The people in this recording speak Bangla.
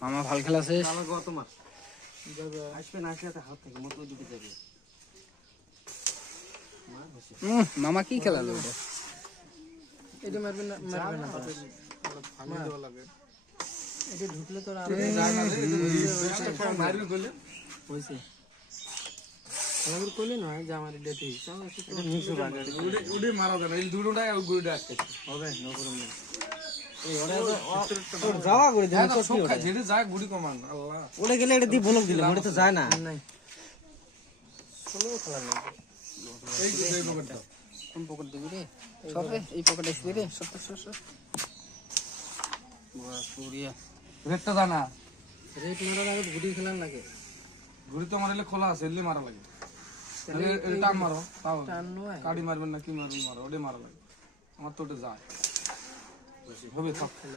মামা ভাল খেলা শেষ। মামা কি খেলালো এটা? এটা মারবে না, মারবে না, ফানি দেওয়া লাগে। এটা ঢুকলে তো আর হইছে আমাদের কইলে না যে আমার ডেটে এটা মিক্স বাগে উড়ে মারা যায় না, এই দুটোটা আর গুড়িটা আসছে হবে নো প্রবলেম। এই ওরে তো যাওয়া করে দেন তো সব খায় যেটা যায় গুড়ি কমান আল্লাহ ওরে গেলে এটা দি বলক দিলে ওরে তো যায় না নাই কোনো খেলা নেই। এই যে এই পকেটটা কোন পকেট দিবি রে? সবে এই পকেটে আসবি রে? সত্তর বাস পুরিয়া রেটটা জানা রেট মারার আগে গুড়ি খেলার লাগে। গুড়ি তো মারলে খোলা আছে এলে মারা লাগে। তাহলে টান মারো তাও টান নয় কাড়ি মারবেন না কি মারবেন মারো ওটা মারা লাগে। আমার তো ওটা যায় হবে থাক।